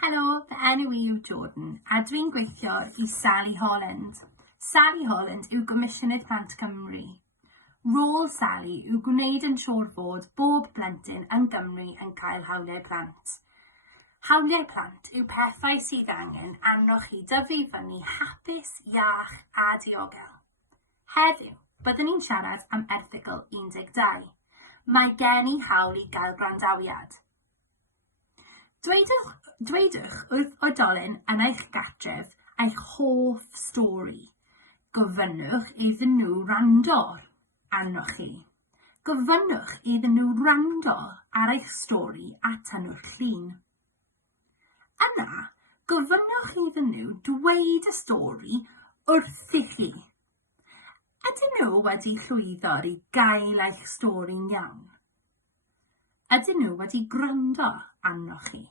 Helo, fy enw i yw Jordan, a dwi'n gweithio i Sally Holland. Sally Holland yw Gomisiynydd Plant Cymru. Rôl Sally yw gwneud yn siŵr fod bob plentyn yn Gymru yn cael hawliau plant. Hawliau plant yw pethau sydd angen arnoch chi dyfu fyny hapus, iach a diogel. Heddiw, byddwn ni'n siarad am Erthygl 12. Mae gen i hawl i gael gwrandawiad. Dweudwch wrth oedolyn yn eich gartref eich hoff stori. Gofynnwch iddyn nhw wrando arnoch chi. Gofynnwch iddyn nhw wrando ar eich stori a tynnwch llun. Yna, gofynnwch iddyn nhw dweud y stori wrth i chi. Ydyn nhw wedi llwyddo i gael eich stori'n iawn? Ydyn nhw wedi gwrando arnoch chi?